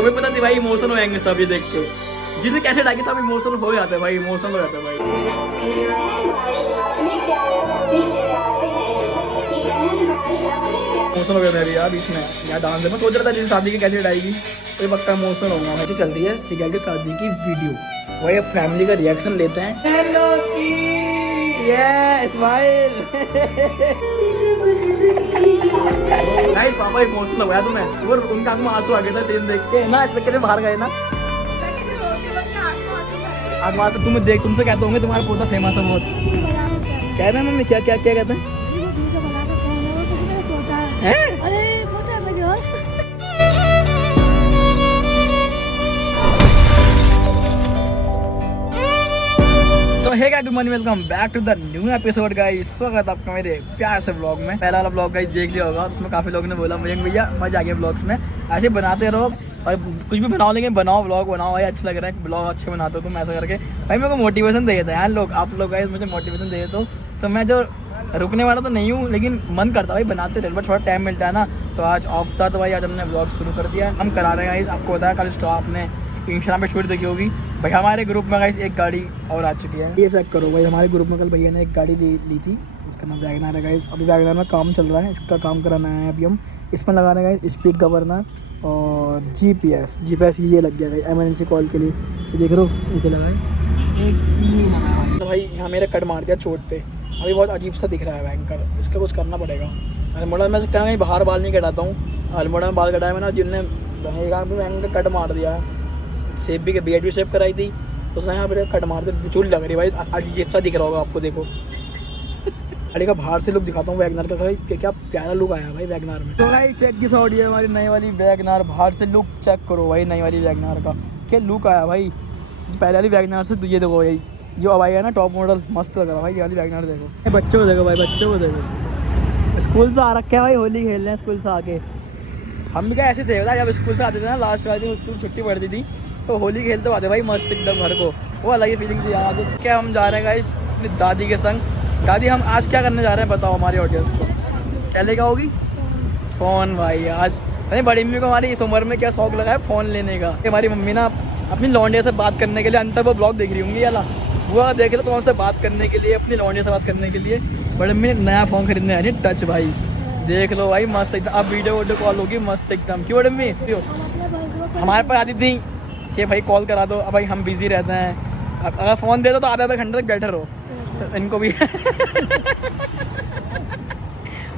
मुझे पता थी भाई इमोशन हो जाएंगे सब ये देख के। जिसने कैसे डाली सब इमोशन हो जाते हैं भाई, इमोशन हो जाते हैं भाई। इमोशन हो गया मेरी यार बीच में यार डांस में सोच रहा था जिस शादी की कैसे डालेगी तो पक्का इमोशनल होगा। ऐसे चल रही है सिया की शादी की वीडियो, वही फैमिली का रिएक्शन लेते हैं। हेलो स्माइल गाइस, पापा इमोशनल हो गया तुम्हें और उनका आंख में आंसू आ गया था सीन देख के ना, इस चक्कर में बाहर गए ना। आज तुम्हें देख तुमसे कहते होंगे तुम्हारा पोता फेमस है बहुत। कह रहे हैं मम्मी क्या क्या क्या कहते हैं? Hey guys, good morning, welcome back to the new episode guys. स्वागत है आपका मेरे प्यार से व्लॉग में। पहला वाला व्लॉग गाइस देख लिया होगा, उसमें काफी लोगों ने बोला मयंक भैया मजा आ गया व्लॉग्स में, ऐसे बनाते रहो और कुछ भी बनाओ लेकिन बनाओ व्लॉग बनाओ भाई, अच्छा लग रहा है ब्लॉग अच्छे बनाते हो तुम ऐसा करके भाई। मेरे को मोटिवेशन दे देता है यार लोग, आप लोग गाइस मुझे मोटिवेशन दे देते हो तो मैं जो रुकने वाला तो नहीं हूँ लेकिन मन करता भाई बनाते रहे, बट थोड़ा टाइम मिलता है ना। तो आज ऑफ था तो भाई आज हमने व्लॉग शुरू कर दिया, हम करा रहे हैं गाइस। आपको बताया कल स्टॉप आपने इंस्टाग्राम पे छोड़ देखी होगी भाई, हमारे ग्रुप में गाइस एक गाड़ी और आ चुकी है। ये चेक करो भाई, हमारे ग्रुप में कल भैया ने एक गाड़ी ली थी, उसका नाम वैगनर है गाइस। अभी वैगनर में काम चल रहा है, इसका काम कराना है अभी हम। इसमें लगा रहे हैं गाइस स्पीड गवर्नर और जीपीएस ये लग गया भाई एमरजेंसी कॉल के लिए। तो देख रहे हो नीचे लगा है तो भाई यहाँ मेरा कट मार दिया चोट पे, अभी बहुत अजीब सा दिख रहा है बैंकर, इसका कुछ करना पड़ेगा। अल्मोड़ा में कहना कहीं बाहर बाल नहीं कटाता हूँ, अल्मोड़ा में बाल कटाया मैंने, जिनने बैंक कट मार दिया। सेप भी BID भी सेप कराई थी तो उसने यहाँ पर कट मार दिया, चूल लग रही भाई, अजीब सा दिख रहा होगा आपको। देखो गाड़ी का बाहर से लुक दिखाता हूँ वैगनर का भाई, क्या प्यारा लुक आया भाई वैगनर में। तो भाई चेक किस ऑडियो है हमारी नई वाली वैगनर, बाहर से लुक चेक करो भाई नई वाली वैगनर का क्या लुक आया भाई। पहले वाली वैगनर से तो ये देखो यही जो अब आई है ना टॉप मॉडल, मस्त लग रहा है भाई। ये वाली वैगनर देखो, बच्चों को देखो भाई, बच्चों को देखो, स्कूल से आ रखे हैं भाई, होली खेल रहे हैं स्कूल से आके। हम भी क्या ऐसे थे जब स्कूल से आते थे ना, लास्ट वाले दिन स्कूल छुट्टी पड़ती थी तो होली खेलते आते भाई मस्त एकदम घर को, वो अलग ही फीलिंग थी यार। तो क्या हम जा रहे हैं गाइस अपनी दादी के संग। दादी हम आज क्या करने जा रहे हैं बताओ हमारी ऑडियंस को, क्या लेकर आओगी? फ़ोन भाई। आज अरे बड़ी मम्मी को हमारी इस उम्र में क्या शौक लगा है फ़ोन लेने का। हमारी मम्मी ना अपनी लौंडिया से बात करने के लिए अंतर वो ब्लॉग देख रही होंगी याला, वो देख लो तो उनसे बात करने के लिए, अपनी लौंडिया से बात करने के लिए बड़ी मम्मी ने नया फ़ोन खरीदने आया नहीं टच भाई, देख लो भाई मस्त एकदम। अब वीडियो कॉल होगी मस्त एकदम। क्यों बड़ी मम्मी? हमारे पास आती थी कि भाई कॉल करा दो, अब भाई हम बिजी रहते हैं, अब अगर फ़ोन दे दो तो आधा घंटे तक बैठे रहो, तो इनको भी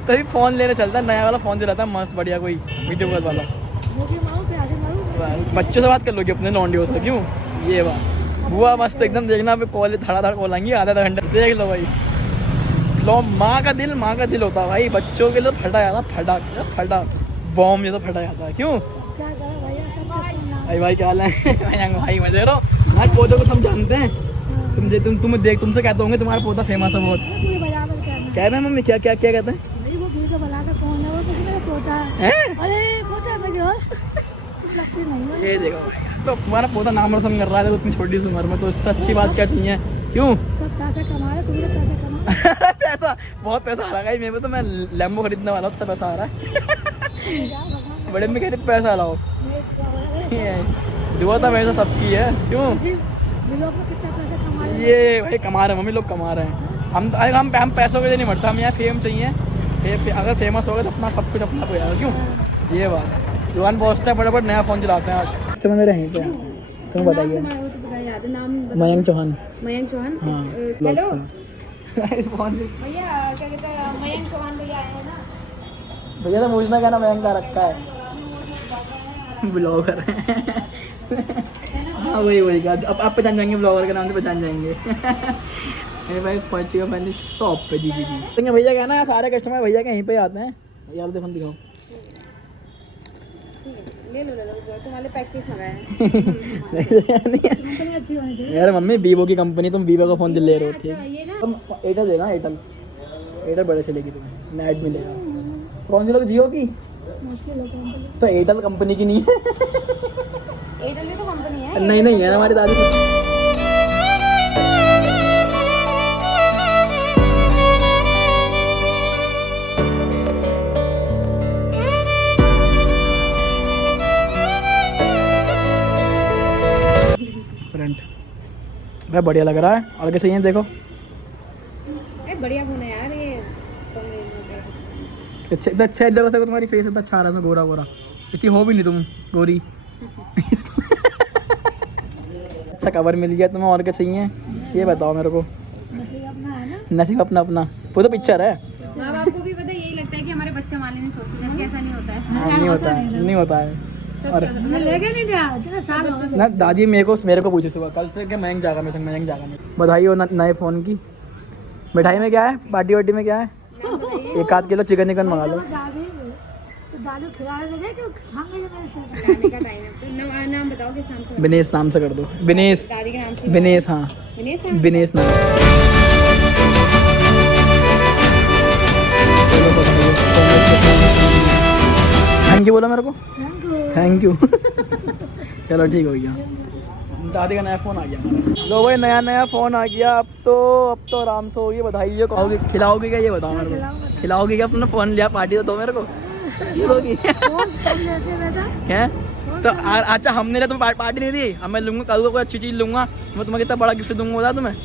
तभी फ़ोन लेने चलता है, नया वाला फ़ोन दे रहा था मस्त बढ़िया कोई वीडियो कॉल वाला। बच्चों से बात कर लोगे अपने लौंडियों से, क्यों? ये बात बुआ मस्त एकदम देखना, अभी कॉल धड़ा कॉल आएंगी आधा घंटा, देख लो भाई। लो माँ का दिल होता है भाई, बच्चों के लिए फटा जाता, फटा बॉम्ब ये तो फटा जाता है। क्यों भाई क्या हाल है? भाई मैं दे रहा हूँ भाई, पौधों को सब जानते हैं। तुम देख तुमसे कहते होंगे तुम्हारा पौधा फेमस है बहुत। कह रहे हैं मम्मी क्या क्या क्या कहते हैं? ये देखो भाई, तो तुम्हारा पौधा नाम रोशन कर रहा है इतनी छोटी सी उम्र में, तो इससे अच्छी बात क्या चाहिए? क्यों? पैसा बहुत पैसा आ रहा है मेरे पे, तो मैं लैम्बो खरीदने वाला हूँ, इतना पैसा आ रहा है। बड़े में कह रहे पैसा लाओ, दुआ तो मेरे सबकी है। क्यों? ये भाई कमा रहे हैं मम्मी, लोग कमा रहे हैं। हम पैसों के लिए नहीं मरता, हम यहाँ फेम चाहिए। अगर फेमस हो गए तो अपना सब कुछ अपना को यार। क्यों? ये बात दुकान पहुँचते हैं फटाफट नया फ़ोन चलाते हैं। आज तो मेरे यहीं पे तुम बताइए। मयंक चौहान हाँ हेलो भैया, क्या कहते हैं मयंक चौहान भैया आए हैं ना। भैया तो पूछना क्या ना मयंक का रखा है ब्लॉगर हाँ वही क्या अब आप पहचान जाएंगे, ब्लॉगर के नाम से पहचान जाएंगे। मेरे भाई पहुँच चुका पहले शॉप पे दीदी की। भैया कहना है सारे कस्टमर भैया के यहीं पे आते हैं। यार देखो दिखाओ, ले लो तुम्हारे प्रैक्टिस लगाए यार मम्मी वीवो की कंपनी, तुम वीवो का फ़ोन ले रहे हो ठीक, तुम एयरटेल देना, एयरटेल बड़े चलेगी, तुम्हें नेट मिलेगा। कौन सी लोग जियो की? तो एयरटेल कंपनी की नहीं है? एयरटेल भी तो कंपनी है। नहीं है हमारी दादी भाई बढ़िया लग रहा है। और कैसे ये देखो बढ़िया फोन है यार ये। अच्छा इतना अच्छा लगा सको, तुम्हारी फेस इतना अच्छा आ रहा है, गोरा गोरा इतनी हो भी नहीं तुम गोरी। अच्छा कवर मिल गया तुम्हें, और क्या चाहिए ये बताओ मेरे को। नसीब अपना अपना वो तो पिक्चर है। माँ बाप को भी पता है, यही लगता है कि हमारे बच्चा वाले नहीं सोचते, जबकि ऐसा नहीं होता है। नहीं होता है, नहीं होता है। और लेके नहीं दिया ना दादी मेरे को पूछी सुबह कल से कि मयंक जागा मेरे संग, मयंक जागा। बधाई हो नए फ़ोन की। मिठाई में क्या है, पार्टी वार्टी में क्या है? 1 किलो चिकन निकन मंगा लो। खाने का टाइम है। नाम बताओ किस नाम से? बिनेश नाम से कर दो। बिनेश, दादी के नाम से। बिनेश, हाँ बिनेश नाम। थैंक यू बोलो मेरे को। Thank you. चलो ठीक हो गया। दादी का नया फ़ोन आ गया हमारा। लो भाई नया फ़ोन आ गया। अब तो आराम से होगी। बधाई हो। कहोगे खिलाओगे क्या ये बताओ मेरे को। खिलाओगे क्या? अपना फ़ोन लिया, पार्टी तो दो मेरे को। क्या तो अच्छा हमने लिया, तुम्हें पार्टी नहीं दी। अब मैं लूँगा कल को कोई अच्छी चीज़ लूँगा, मैं तुम्हें कितना बड़ा गिफ्ट दूँगा बता तुम्हें।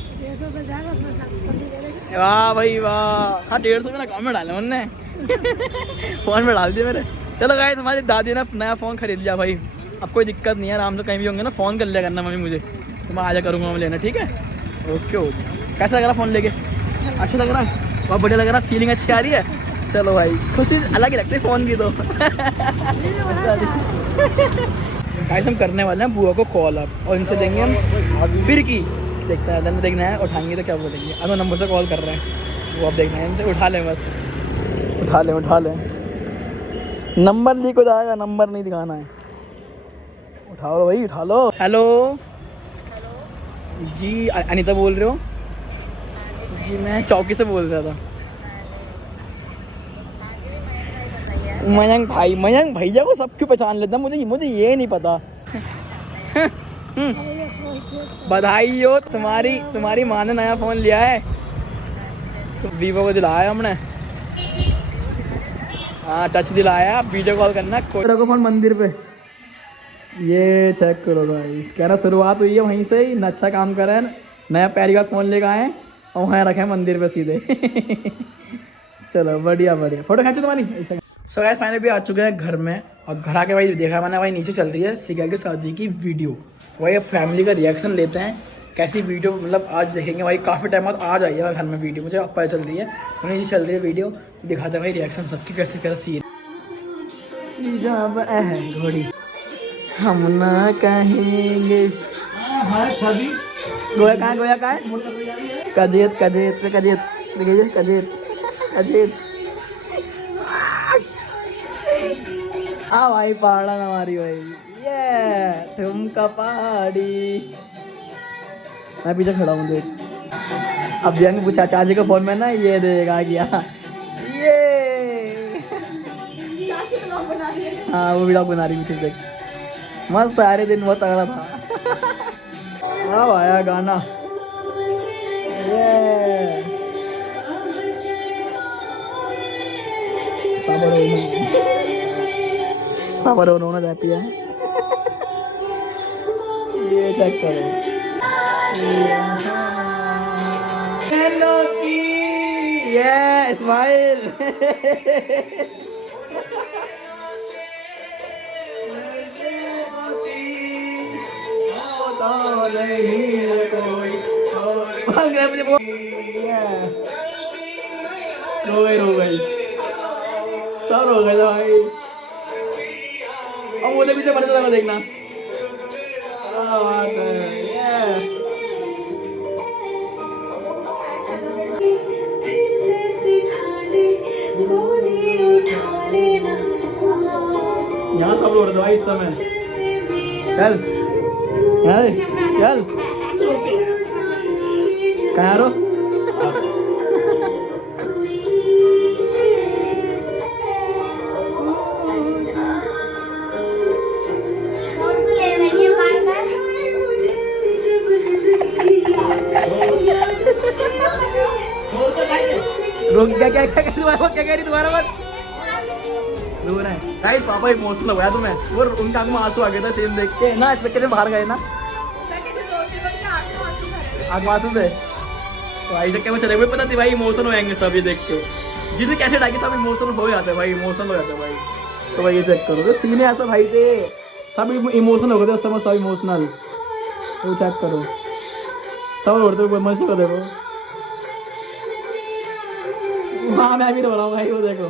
वाह भाई वाह। हाँ 150 में ना काम में डाले मैंने। फ़ोन में डाल दिया मेरे। चलो गाइस हमारी दादी ने नया फ़ोन खरीद लिया भाई। अब कोई दिक्कत नहीं है, आराम से कहीं भी होंगे ना फ़ोन कर लिया करना मम्मी मुझे, तो मैं आजा करूँगा मैं लेना, ठीक है? Okay okay. कैसा लग रहा फ़ोन लेके? अच्छा लग रहा है, बहुत बढ़िया लग रहा है, फीलिंग अच्छी आ रही है। चलो भाई खुशी अलग ही लगती है फ़ोन की तो। गाइस हम करने वाले हैं बुआ को कॉल अब, और इनसे देंगे हम फिर की देखते हैं, देखना है उठाएंगे तो क्या बोलेंगे। अब नंबर से कॉल कर रहे हैं वो, अब देखना है इनसे। उठा लें बस, उठा लें। नंबर लीक हो जाएगा, नंबर नहीं दिखाना है। उठाओ लो भाई, उठा लो। हेलो जी, अनीता बोल रहे हो जी? मैं चौकी से बोल रहा था। मयंक भैया को सब क्यों पहचान लेता, मुझे ये नहीं पता। बधाई हो, तुम्हारी माँ ने नया फ़ोन लिया है, तो वीवो को दिलाया हमने। हाँ टच दिलाया, वीडियो कॉल करना। कोई रखो फ़ोन मंदिर पे, ये चेक करो भाई। कह रहा शुरुआत हुई है वहीं से ही, न अच्छा काम करा है, नया पैरी का फ़ोन लेकर आए और वहाँ रखे मंदिर पे सीधे। चलो बढ़िया फ़ोटो खींचो तुम्हारी। सो गाइस फाइनली भी आ चुके हैं घर में, और घर आके भाई देखा मैंने भाई नीचे चल रही है सिका की शादी की वीडियो। वही फैमिली का रिएक्शन लेते हैं, कैसी वीडियो मतलब आज देखेंगे भाई। काफ़ी टाइम बाद आज आई है घर में वीडियो, मुझे पता चल रही है नीचे चल रही है वीडियो। दिखाते हैं भाई रिएक्शन सबकी, कैसे सीन। जब घोड़ी हम ना कहेंगे गोया कहाँ है? कजेत हाँ भाई पहाड़ा हमारी भाई, ये ठुमका पहाड़ी। मैं पीछे खड़ा हूँ देख। अब जंग पूछा चाची का फोन में ना, ये देगा गया ये। चाची ब्लॉग बना रही है। हाँ वो ब्लॉग बना रही है, देख मस्त सारे दिन बहुत तगड़ा था। हाँ आया गाना ये। पापा रोना जाती है। ये चेक करो, हेलो की ये स्माइल। रो गई सब रो गए भाई। अब बोले पीछे पता चला देखना। यहाँ सब रो रहे थे भाई इस समय। चल कहाँ रो? क्या कह रही तुम्हारा बात? रो रहा है गाइस, पापा इमोशनल हो गया तुम्हें, वो उनके आंख में आंसू आ गया था सेम देख के ना, इस में बाहर गए ना। आग मासूम से तो भाई से क्या चले मुझे पता थी भाई इमोशन हो जाएंगे सभी देख के जिसने कैसे डाली सब इमोशनल हो जाते हैं भाई इमोशनल हो जाते हैं भाई तो भाई ये चेक करो तो सीन ऐसा भाई थे सब इमोशनल हो गए थे उस समय सब इमोशनल तो चेक करो सब रोते हुए मस्त को देखो हाँ मैं भी रो रहा हूँ भाई वो देखो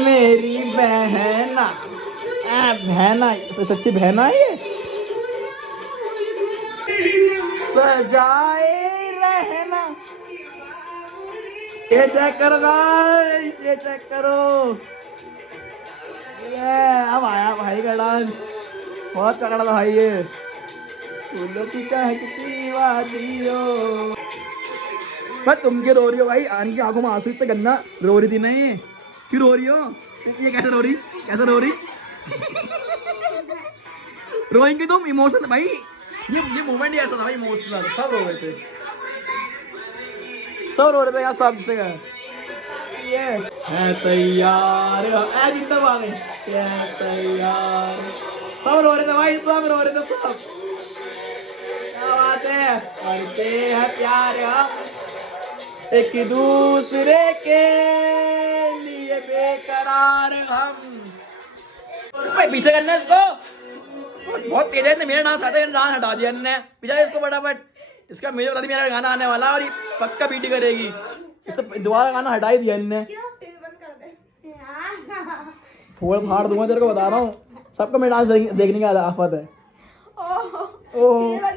मेरी बहना बहना सच्ची बहना है ये सजाए रहना ये चेक करो गाइस ये चेक करो ये अब आया भाई का डांस बहुत तगड़ा था भाई ये फूलों की चाहे कितनी वादियो बस तुम क्यों रो रही हो भाई आने की आंखों में आंसू इतना गंदा रो रही थी ना ये क्यों रो रही हो ये कैसे रो रही रोएंगे तुम इमोशन भाई ये मूवमेंट ही ऐसा था भाई इमोशनल सब रो रहे थे यार सब से ये है तैयार जितना बात है तैयार सब रो रहे थे भाई सब रो रहे थे सब क्या बात है करते हैं प्यार हम एक दूसरे के लिए बेकरार हम भाई पीछे करना इसको बहुत तेज है मेरा डांस आता है डांस हटा दिया ने पीछे इसको फटाफट इसका मुझे बता दी मेरा गाना आने वाला और ये पक्का पीटी करेगी इससे दोबारा गाना हटा ही दिया इनने फोड़ फाड़ दूंगा तेरे को बता रहा हूँ सबको मेरा डांस देखने का आफत है ओह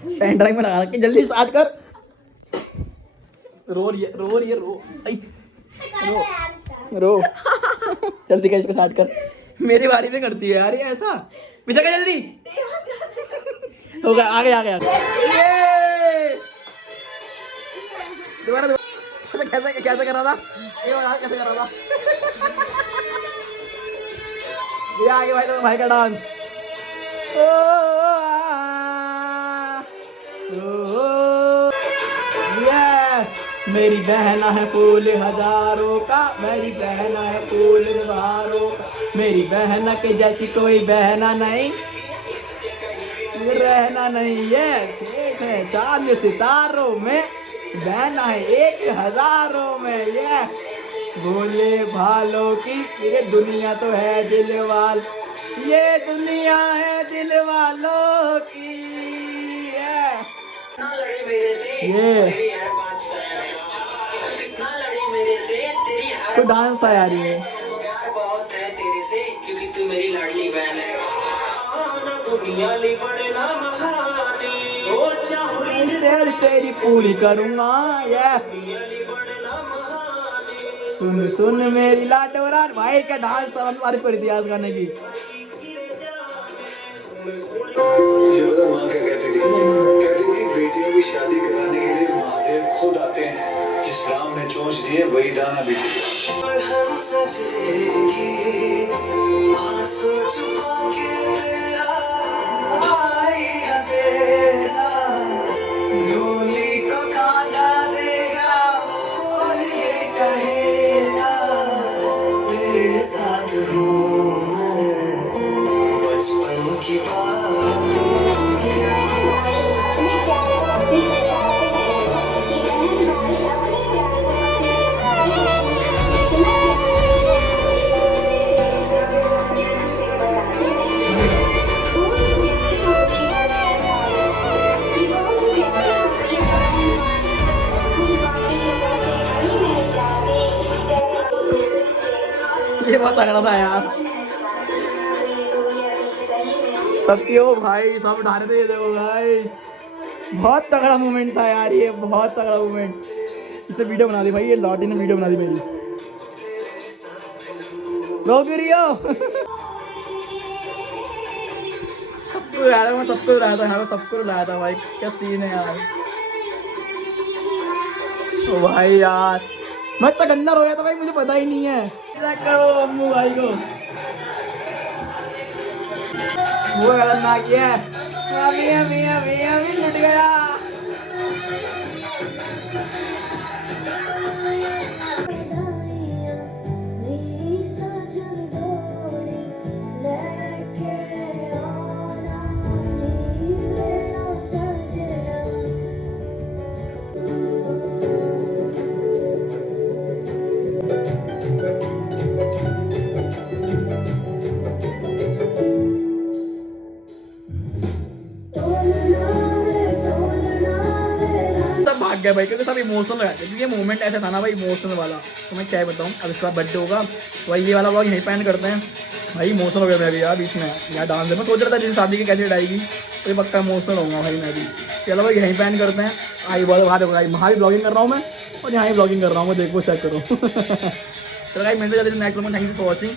पेन ड्राइव में लगा रखे जल्दी स्टार्ट कर रो जल्दी कर इसको स्टार्ट कर मेरी बारी में करती है यार ये ऐसा पीछे का जल्दी हो गया आगे दोबारा कैसे कर रहा था ये कैसे कर रहा था ये आगे भाई तो भाई का डांस मेरी बहना है फूल हजारों का मेरी बहना है फूल बहारों का मेरी बहना के जैसी कोई बहना नहीं रहना नहीं ये एक है चांद सितारों में बहना है 1000 में ये भोले भालों की ये दुनिया तो है दिल वाल ये दुनिया है दिल वालों की ये तो डांस था यार ये प्यार बहुत है तेरे से क्योंकि तू मेरी लाडली बहन है दुनिया ली बड़े ना महानी ओ चाहूं तेरी पूरी करूंगा ये सुन मेरी लाडोरा भाई का डांस था हमारे पर इतिहास गाने की माँ क्या कहती थी बेटियों की शादी कराने के लिए महादेव खुद आते हैं जिस राम ने चोंच दिए वही दाना भी डोली को खाना देगा और ये कहेगा तेरे साथ हूँ मैं बचपन की बात ये बहुत तगड़ा था यार सत्यो भाई सब उठा रहे थे देखो भाई बहुत तगड़ा मोमेंट था यार ये बहुत तगड़ा मोमेंट इससे वीडियो बना दी भाई ये लॉटी ने वीडियो बना दी मेरी लोग रियो सबको यार मैं सबको लाया था यार सबको लाया था भाई क्या सीन है यार ओ भाई यार मैं तो गंदा रोया था भाई मुझे पता ही नहीं है करो अम्मू भाई को वो खतरनाक है अभी लुट गया गया भाई, क्योंकि सब इमोशनल है, क्योंकि ये मोमेंट ऐसा था ना भाई इमोशनल वाला। तो मैं क्या बताऊँ, अब इसका बर्थडे होगा तो भाई ये वाला व्लॉग यहीं पे एंड करते हैं। भाई इमोशनल हो गया मैं भी यार बीच में, यार डांस मैं सोच रहा था जिस शादी की कैसे आएगी, तो ये पक्का इमोशनल होगा भाई मैं भी। चलो भाई यहीं पे एंड करते हैं। आई बहुत वहाँ देखो भाई, वहाँ भी ब्लॉगिंग कर रहा हूँ मैं और यहाँ ही ब्लॉगिंग कर रहा हूँ मैं, देखो चेक करो। चलो भाई मिलते जल्दी नेक्स्ट में, थैंक यू फॉर वॉचिंग।